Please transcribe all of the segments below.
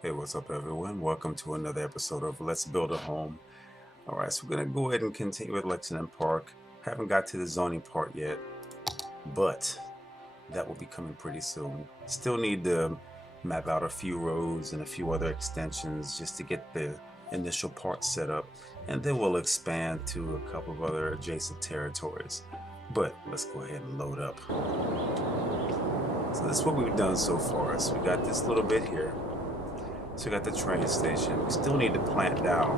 Hey, what's up, everyone? Welcome to another episode of Let's Build a Home. All right, so we're going to go ahead and continue with Lexington Park. Haven't got to the zoning part yet, but that will be coming pretty soon. Still need to map out a few roads and a few other extensions just to get the initial part set up, and then we'll expand to a couple of other adjacent territories. But let's go ahead and load up. So this is what we've done so far. So we got this little bit here. So we got the train station. We still need to plant down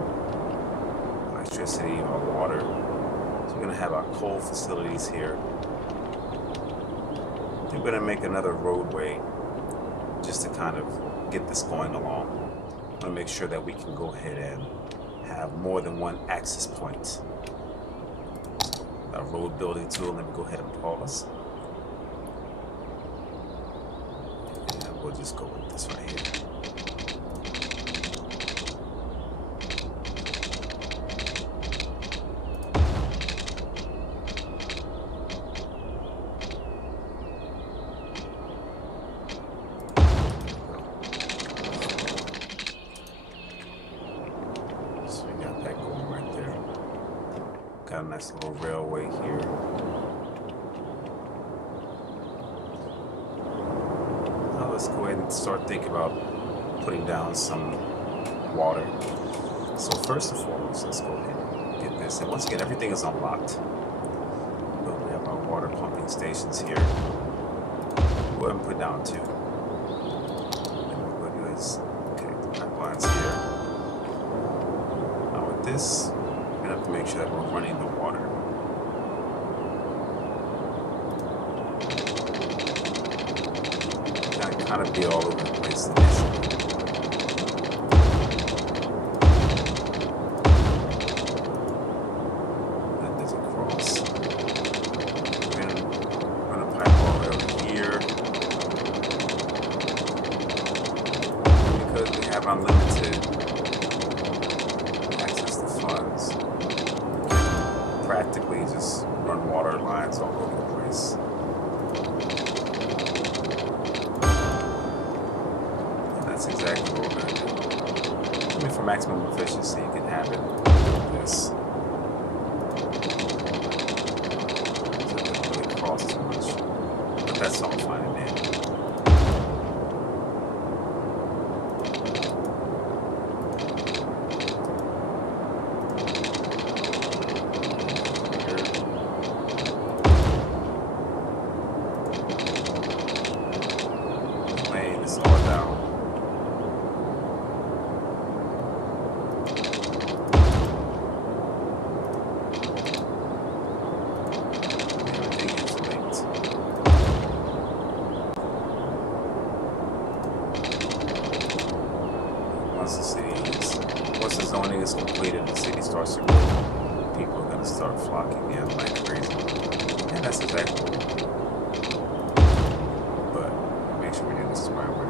electricity or water. So we're going to have our coal facilities here. We're going to make another roadway just to kind of get this going along. I want to make sure that we can go ahead and have more than one access point. Our road building tool, let me go ahead and pause. And we'll just go with this right here. Got a nice little railway here. Now let's go ahead and start thinking about putting down some water. So first and foremost, let's go ahead and get this. And once again, everything is unlocked. But we have our water pumping stations here. Go ahead and put down two. And we'll do is, okay, the pipelines here. Now with this, have to make sure that we're running the water. Gotta kind of be all over the place initially. That doesn't cross. We're gonna run a pipe all the way over here. Because we have unlimited access to funds, practically just run water lines all over the place. And that's exactly what we're going to do. I mean, for maximum efficiency, you can have it like this. So it doesn't really cost too much. But that's all fine and dandy. Once the zoning is completed, the city starts to grow. People are going to start flocking in like crazy. And that's exactly what we do. But make sure we do this the right way.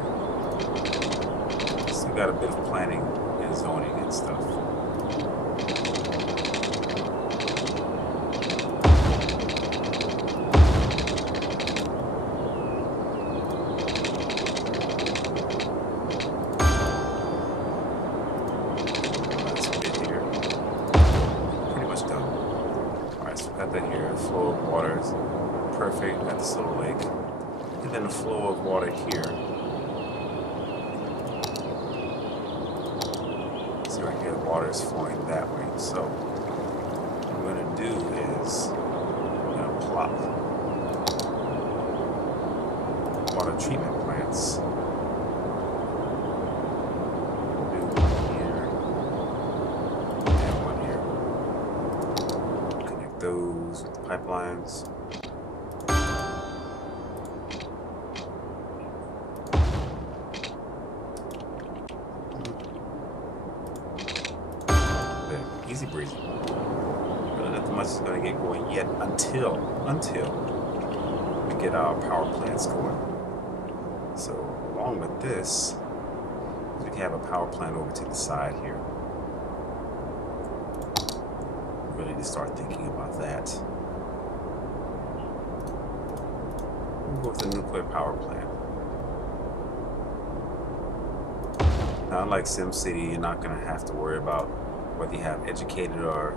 Still got a bit of planning and zoning and stuff. That here, flow of water is perfect at this little lake, and then the flow of water here. See right here, the water is flowing that way. So what I'm going to do is I'm going to plop water treatment plants. Those with the pipelines. There, easy breezy. Really nothing much is going to get going yet until we get our power plants going. So along with this, we can have a power plant over to the side here. Really to start thinking about that. We'll go with the nuclear power plant. Now, unlike SimCity, you're not gonna have to worry about whether you have educated or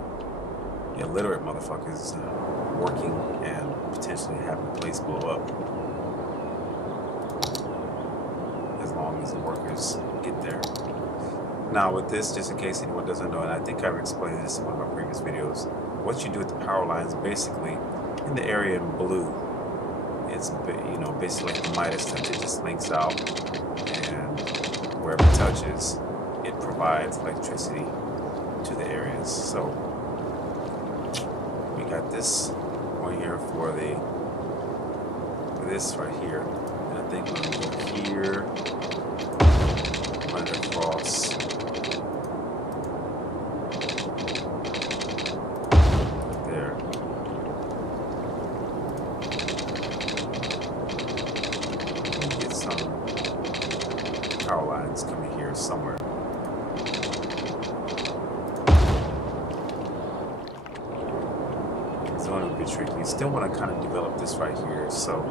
illiterate motherfuckers working and potentially having the place blow up, as long as the workers get there. Now with this, just in case anyone doesn't know, and I think I've explained this in one of my previous videos, what you do with the power lines, basically in the area in blue, it's basically like the Midas touch. It just links out, and wherever it touches, it provides electricity to the areas. So we got this one here for this right here, and I think we're gonna go here, run it across. Power lines coming here somewhere. It's going to be tricky. You still want to kind of develop this right here, so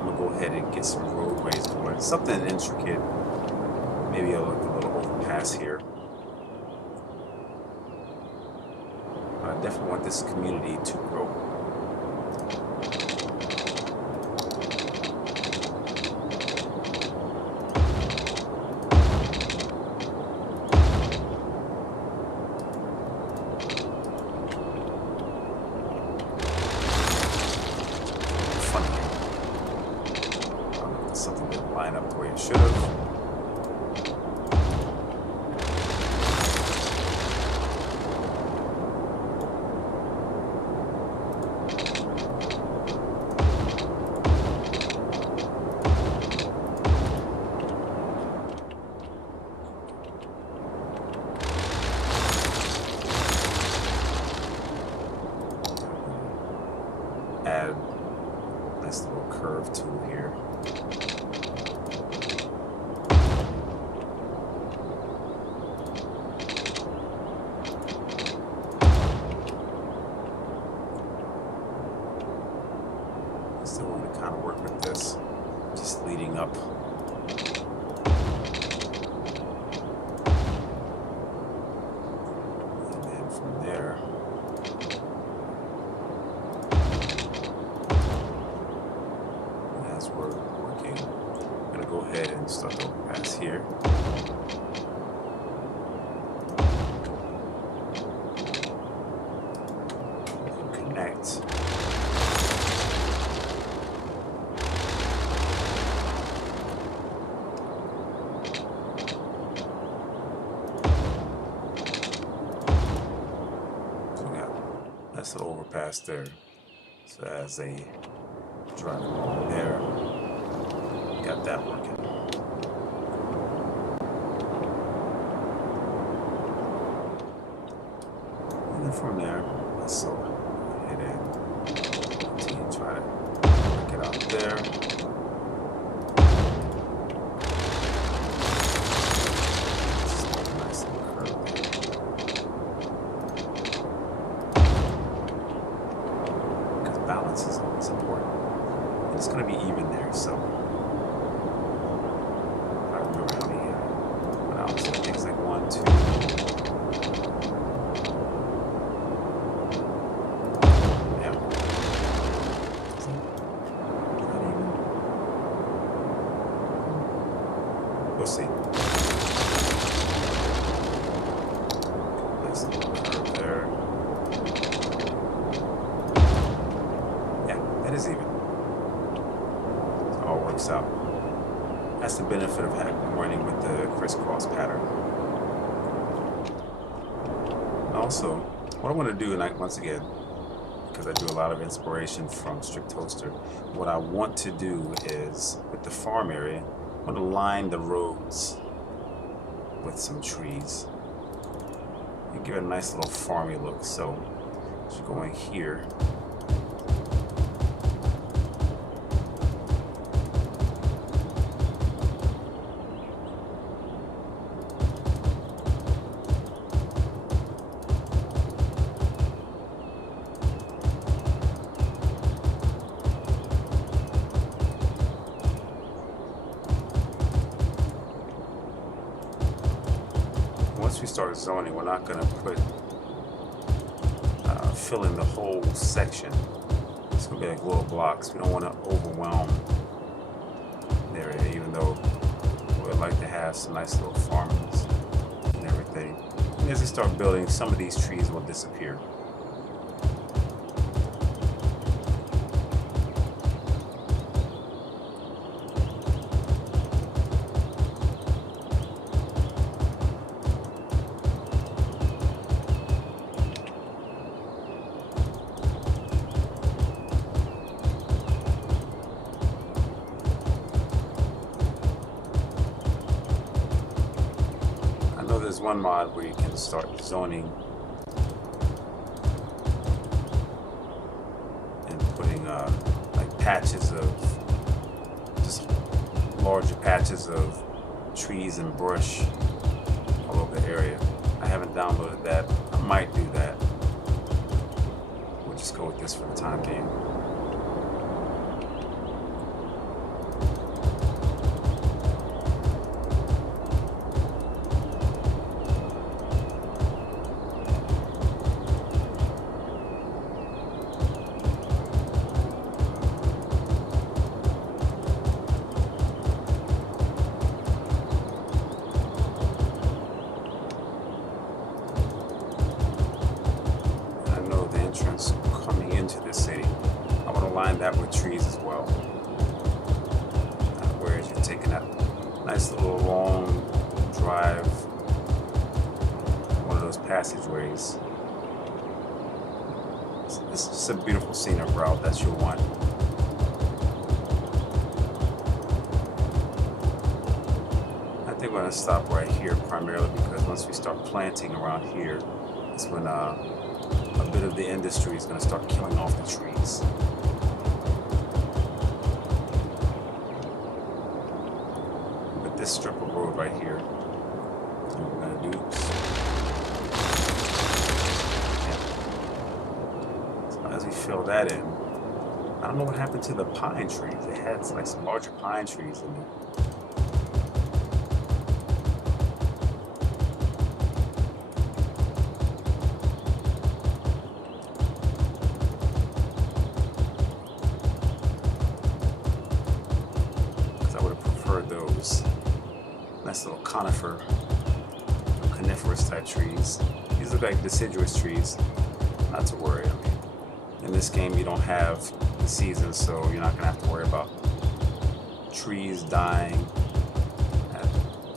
I'm gonna go ahead and get some roadways going. Something intricate, maybe a little overpass here. I definitely want this community to grow. Something didn't line up the way it should have. Add a nice little curve tool here. Still want to kind of work with this, just leading up. And then from there, as we're working, I'm going to go ahead and start the overpass here. And connect. That's the overpass there. So as they drive along there, got that working. And then from there, let's go ahead and continue to try to work it out there. Balance is always important. And it's going to be even there, so I remember how many when I was, I think it's like 1, 2. Yeah. Not even. We'll see. Nice little curve there. That is even. It all works out. That's the benefit of running with the crisscross pattern. And also, what I want to do, and once again, because I do a lot of inspiration from Strict Toaster, what I want to do is, with the farm area, I want to line the roads with some trees and give it a nice little farmy look. So, as you're going here, once we start zoning, we're not going to fill in the whole section. It's going to be like little blocks. We don't want to overwhelm the area, even though we'd like to have some nice little farms and everything. And as we start building, some of these trees will disappear. There's one mod where you can start zoning and putting like patches of just larger patches of trees and brush all over the area. I haven't downloaded that. I might do that. We'll just go with this for the time being. Coming into the city, I want to line that with trees as well. Whereas you're taking that nice little long drive, one of those passageways. This is just a beautiful scenic route that you'll want. I think we're going to stop right here primarily because once we start planting around here, it's when a bit of the industry is going to start killing off the trees. But this strip of road right here, what we're going to do. Yeah. So as we fill that in, I don't know what happened to the pine trees. They had like some larger pine trees in there. Nice little coniferous type trees. These look like deciduous trees. Not to worry. I mean, in this game you don't have the seasons, so you're not gonna have to worry about trees dying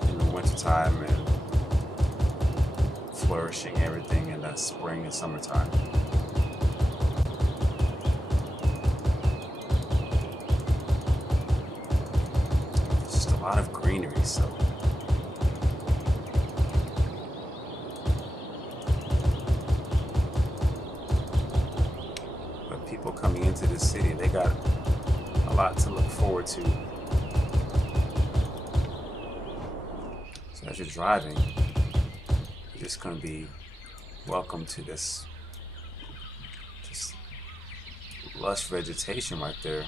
in the wintertime and flourishing everything in the spring and summertime. It's just a lot of greenery, so. People coming into the city, they got a lot to look forward to. So as you're driving, you're just going to be welcome to this just lush vegetation right there.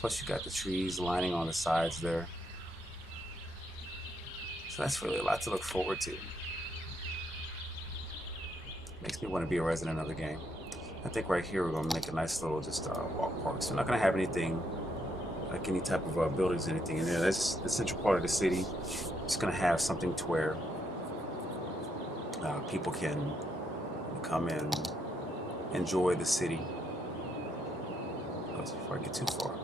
Plus you got the trees lining on the sides there. So that's really a lot to look forward to. Makes me want to be a resident of the game. I think right here we're going to make a nice little just walk park. So we're not going to have anything, like any type of buildings or anything in there. That's the central part of the city. It's going to have something to where people can come and enjoy the city. Before I get too far.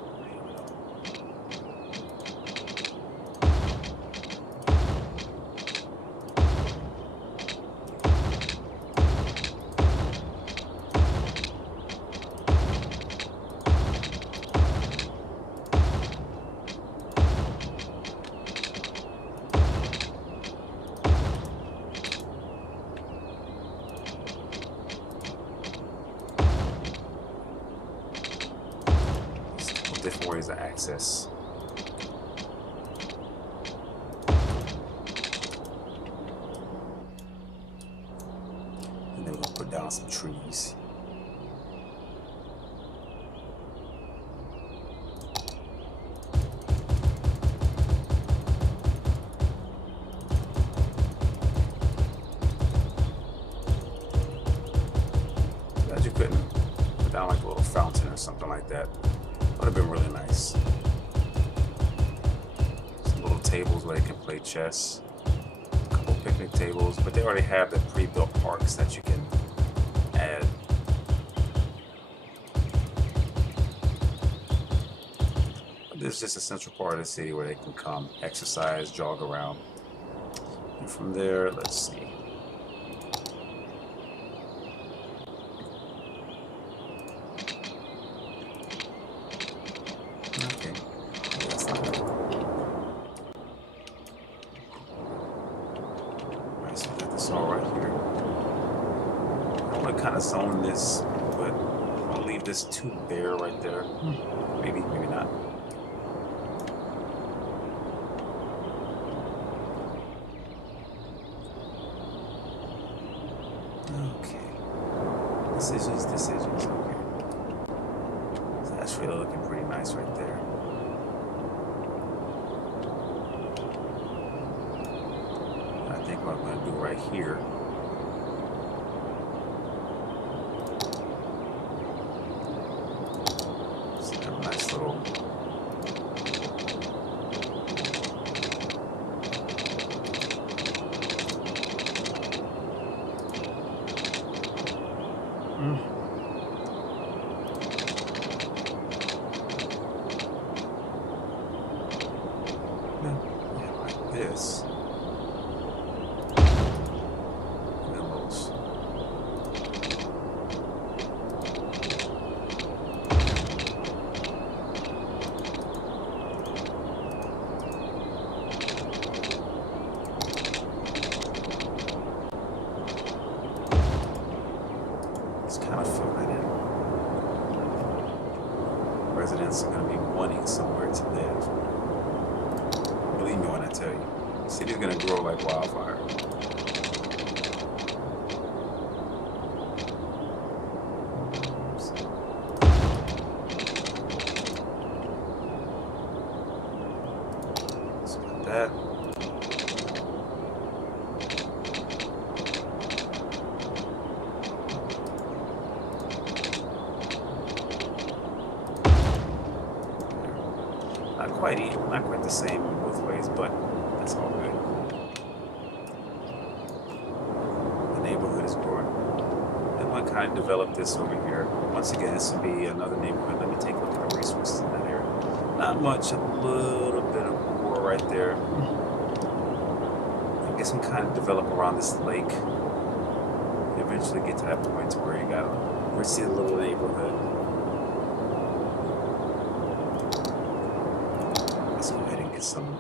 Different ways of access. And then we'll put down some trees. fountain or something like that. Would have been really nice. Some little tables where they can play chess. A couple picnic tables, but they already have the pre-built parks that you can add. But this is just a central part of the city where they can come exercise, jog around. And from there, let's see. Okay, that's not good. Alright, so we got this all right here. I want to kind of zone this, but I'll leave this too bare right there. Maybe, maybe not. Okay. Decisions, okay. So that's really looking pretty nice right there. I think what I'm going to do right here. Just have a nice little. Yeah, like this. Willows. It's kind of filling in. Residents are going to be wanting somewhere to live. Believe me when I tell you, the city's going to grow like wildfire. So got that. Not quite the same in both ways, but that's all good. The neighborhood is growing. And I want to kind of develop this over here. Once again, this will be another neighborhood. Let me take a look at the resources in that area. Not much, a little bit of more right there. I guess I'm kind of develop around this lake. Eventually get to that point where you got to see a little neighborhood. Let's go ahead and get some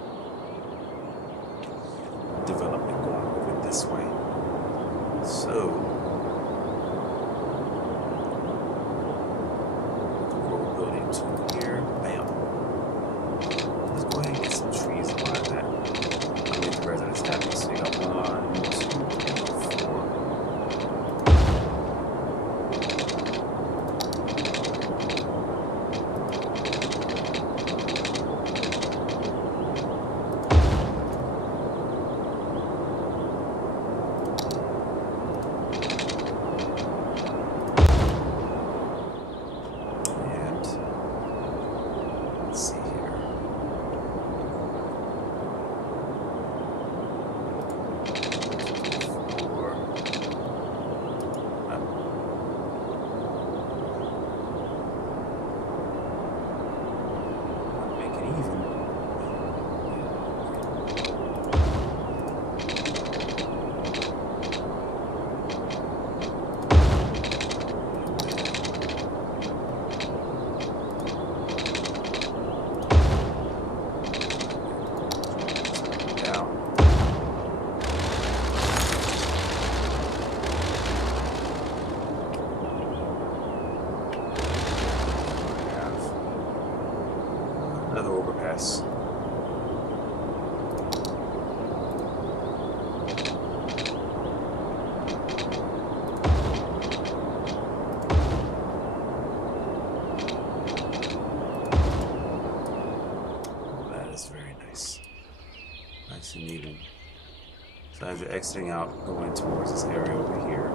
development going over this way. So, road building 2 here. Bam. Let's go ahead and get some trees around that. I'll make the residents happy. So you got 1, 2, 3, 4. Another overpass. That is very nice. Nice and even. So as you're exiting out, going towards this area over here.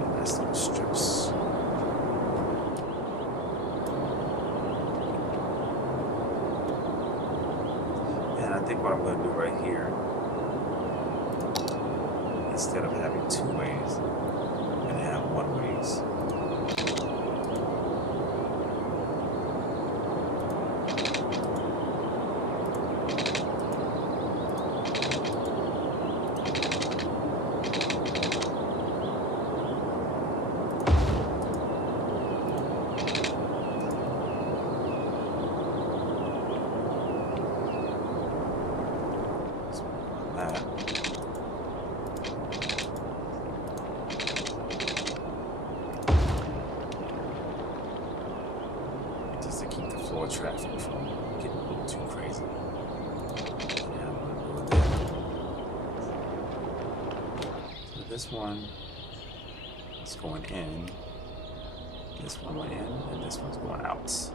And nice little strips. And I think what I'm going to do right here, instead of having two ways, I'm going to have one ways. Just to keep the flow of traffic from getting a little too crazy. Yeah, I'm gonna go there. So this one is going in, this one went in, and this one's going out. So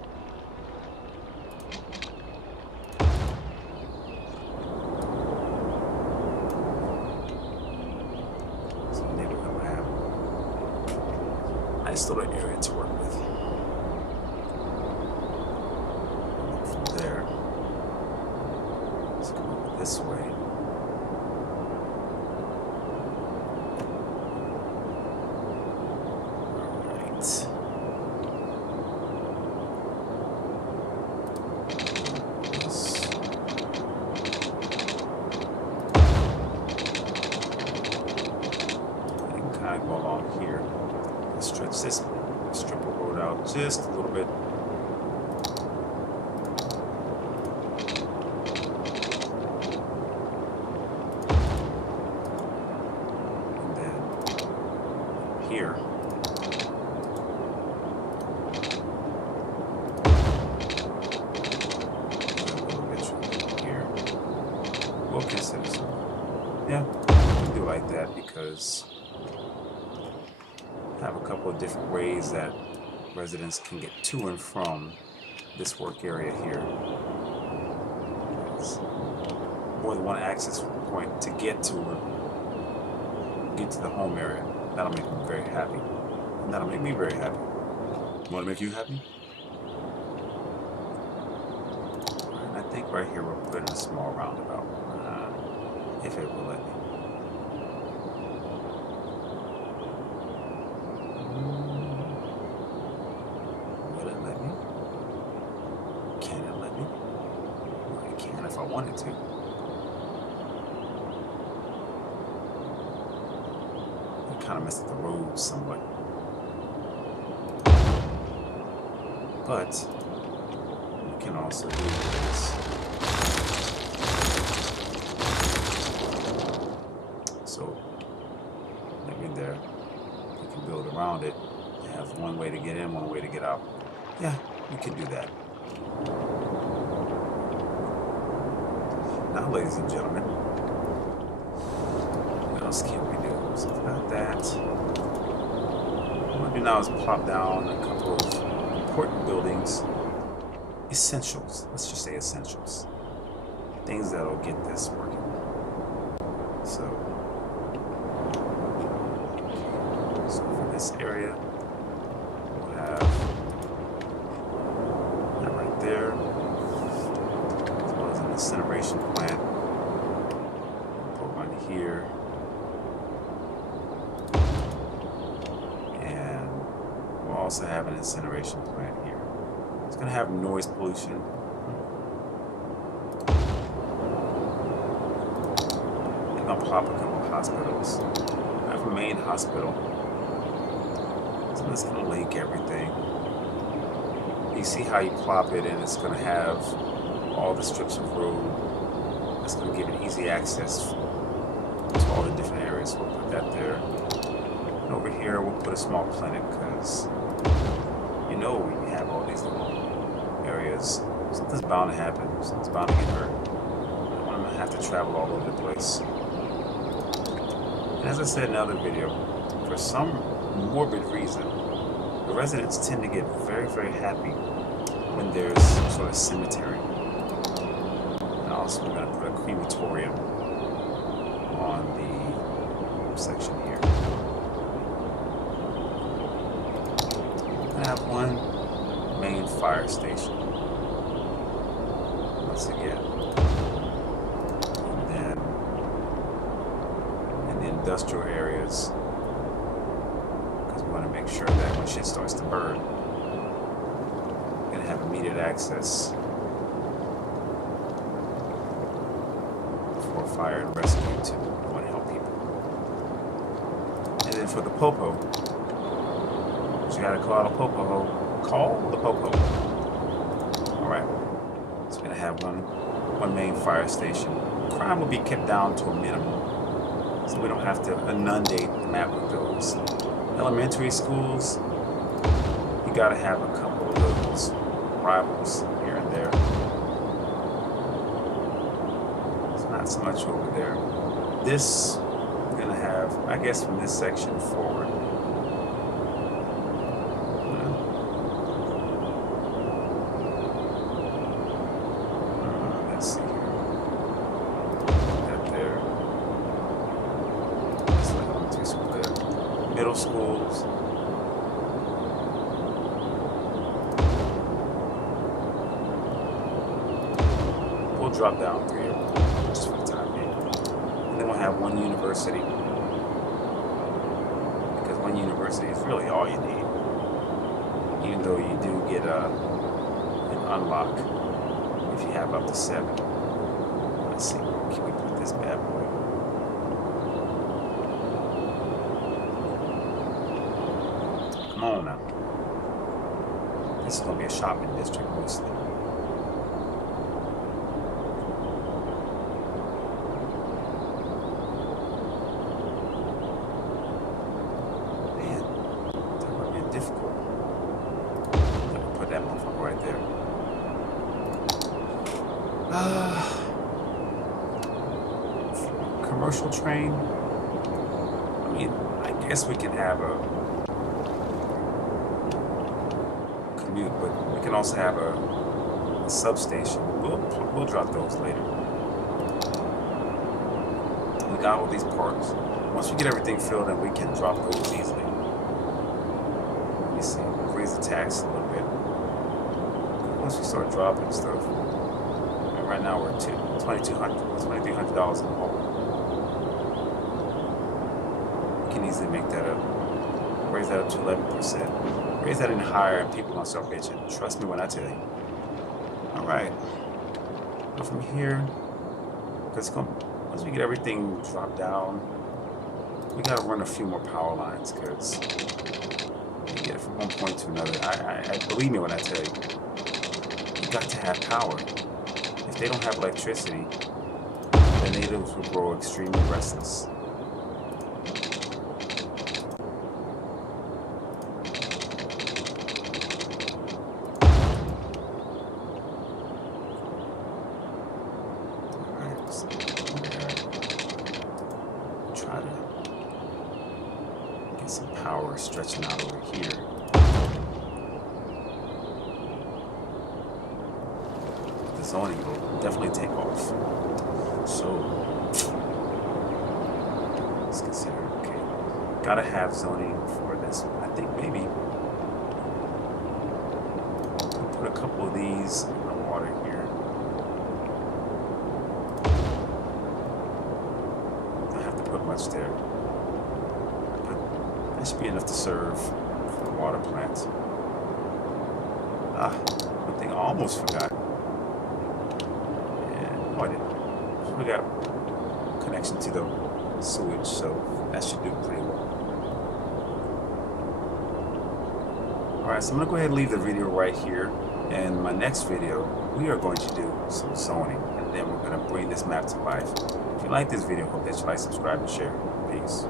the neighborhood will have a nice little area to work with. There. Let's go over this way. Alright. I can kind of go along here. Let's stretch this strip of road out just a little bit. Here. Here. We'll consider some. Yeah, we can do like that because I have a couple of different ways that residents can get to and from this work area here. There's more than one access point to get to the home area. That'll make me very happy. And that'll make me very happy. Want to make you happy? And I think right here we'll put in a small roundabout. If it will let me. Will it let me? Can it let me? Well, it can if I wanted to. Kind of messed up the road somewhat, but we can also do this. So maybe there we can build around it. Have one way to get in, one way to get out. Yeah, we can do that. Now, ladies and gentlemen, what else can we do? So about that, what I'm going to do now is plop down a couple of important buildings, essentials, let's just say essentials, things that'll get this working. So for this area, we'll have that right there, as well as an incineration plant. We'll put one here. Also have an incineration plant here. It's going to have noise pollution. I'm going to pop a couple of hospitals. I have a main hospital. So that's going to link everything. You see how you plop it and it's going to have all the strips of road. That's going to give it easy access to all the different areas. So we'll put that there. And over here we'll put a small clinic because you know we have all these little areas. Something's bound to happen. Something's bound to get hurt. I'm going to have to travel all over the place. And as I said in another video, for some morbid reason, the residents tend to get very, very happy when there's some sort of cemetery. And also we're going to put a crematorium on the section here. I have one main fire station. Once again, industrial areas, because we want to make sure that when shit starts to burn, we're going to have immediate access for fire and rescue too. We want to help people. And then for the popo, you got to call a popo. Call the popo. Alright. So we're going to have one main fire station. Crime will be kept down to a minimum, so we don't have to inundate the map with those. Elementary schools, you gotta have a couple of those rivals here and there. It's not so much over there. This, we're gonna have, I guess from this section forward. Let's see here. That there. It's like elementary school there. Middle schools. We'll drop down 3 of them just for the time being. And then we'll have one university. Because one university is really all you need. Even though you do get an unlock if you have up to 7. Let's see, where can we put this bad boy? Come on now. This is going to be a shopping district mostly. Man, that might be difficult. Put that motherfucker right there. Commercial train. I mean, I guess we can have a commute, but we can also have a substation. We'll drop those later. We got all these parks. Once we get everything filled in, we can drop those easily. Let me see. Raise the tax a little bit. Once we start dropping stuff. And right now we're at $2,300 in the hole. We can easily make that up. Raise that up to 11%. Raise that in higher and people gonna start bitching. Trust me when I tell you. Alright. Go from here. Because once we get everything dropped down, we gotta run a few more power lines because you get it from one point to another. I believe me when I tell you. You got to have power. If they don't have electricity, the natives will grow extremely restless. Try to get some power stretching out over here. The zoning will definitely take off. So let's consider, okay, gotta have zoning for this. I think maybe we'll put a couple of these in the water here. Don't have to put much there, but that should be enough to serve for the water plants. One thing I almost forgot. I didn't. We got connection to the sewage, so that should do pretty well. Alright, so I'm going to go ahead and leave the video right here. In my next video, we are going to do some zoning, and then we're going to bring this map to life. If you like this video, hope that you like, subscribe, and share. Peace.